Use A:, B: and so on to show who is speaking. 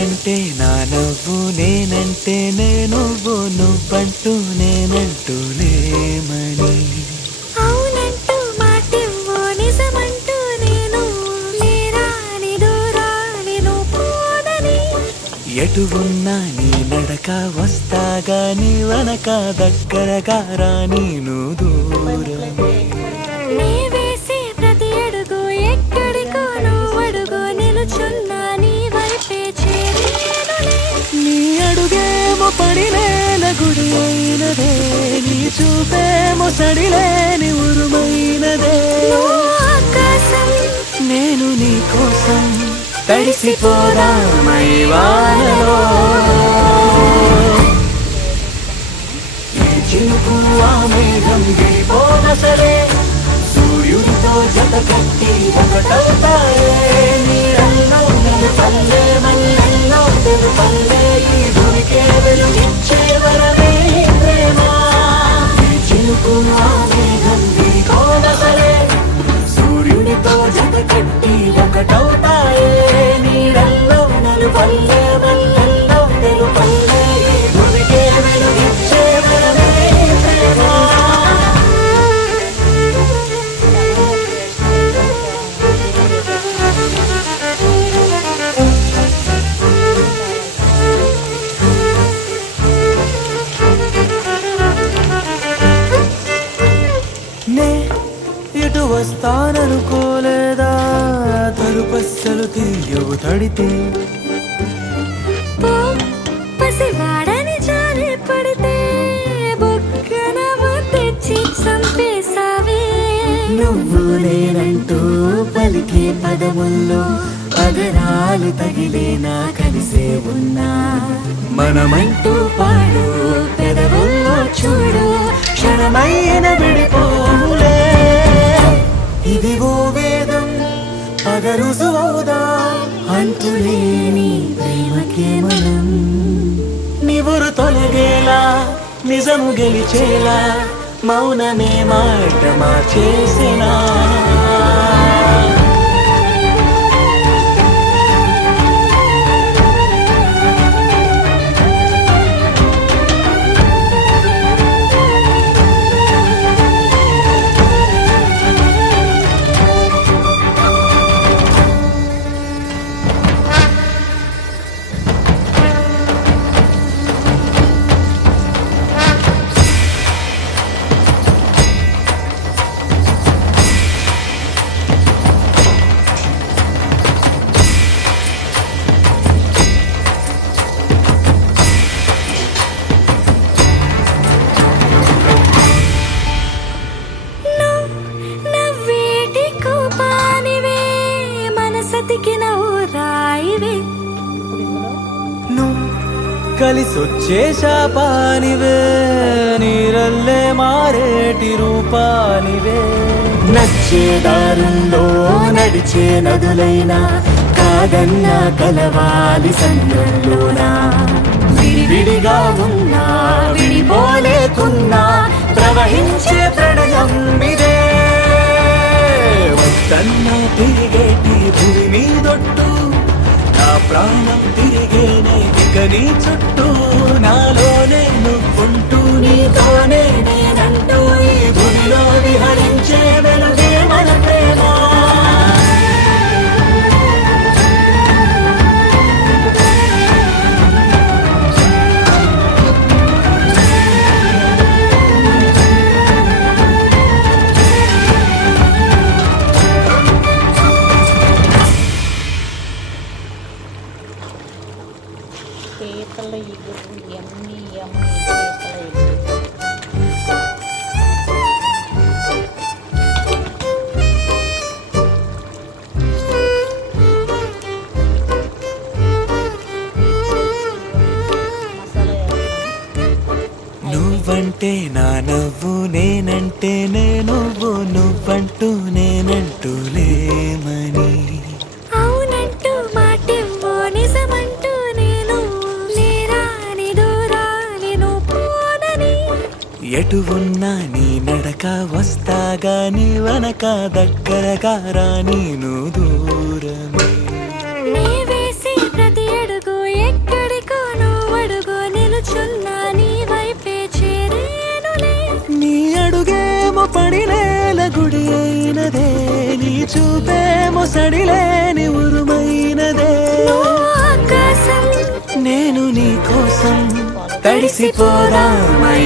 A: నువ్వంటే నా నవ్వు నేనంటే నేనువ్వు నువ్వంటూ నేనంటూ లేమని
B: అవునంటూ మాటివ్వు నిజమంటూ నేను లేరాని దూరాని నువ్వు పోనని
A: ఎటు ఉన్నా నీ నడక వస్తాగా నీ వనక దగ్గరగా రాని నువ్వు దూరమే
B: నీ
A: చూపేమో సడిలేని ఉరుమైనదే నేను నీ కోసం తడిసిపోదామై వానలో. చినుకు ఆ మేఘం గిరిపోన సరే సూర్యుడితో జత కట్టి ఒకటవుతాయే నీడల్లో పల్లె ఒకటవుతాయే నీడల్లో నలు పల్లె మల్లెల్లో తెలు పల్లె. నే ఇటు వస్తాననుకోలేదా తలుపస్సలు తీయవు తడితే.
B: పో పసివాడని జారి పడితే బొక్కన తెచ్చి చంపేశావే.
A: నువ్వు నేనంటూ పలికే పదముల్లో పదరాలు తగిలేనా కలిసే ఉన్నా. మనమంటూ పాడు పెదవుల్లో చూడు క్షణమైన రుజువవుదా అంతులేని ప్రేమకే మనం. నివురు తొలగేలా నిజము గెలిచేలా మౌనమే మాట మార్చేసినా
B: మనసతికి నవ్వురాయివే
A: నువ్వు కలిసొచ్చే శాపానివే నీరల్లే మారేటి రూపానివే. నచ్చే దారుల్లో నడిచే నదులైనా కాదన్న కలవాలి సంద్రంలోనా విడివిడిగా ఉన్నా విడిపోలేకున్నా ప్రవహించే ప్రణయం ఇదే. వద్దన్నా ప్రాణం తిరిగేనే ఇక నీ చుట్టూ నాలోనే నువ్వుంటూ నీతోనే
C: పీతల ఇగురు ఎమ్మి ఎమ్మి పీతల ఇగురు
A: నువ్వంటే నా నవ్వు నేనంటే నేనువ్వు ఎటు ఉన్నా నీ నడక వస్తాగా నీ వనక దగ్గరగా రాని నువ్వు దూరమే.
B: నీ నీ
A: అడుగేమో గుడి అయినదే చూపేమో సడిలేని ఉరుమైనదే నేను నీ కోసం తడిసిపోదామై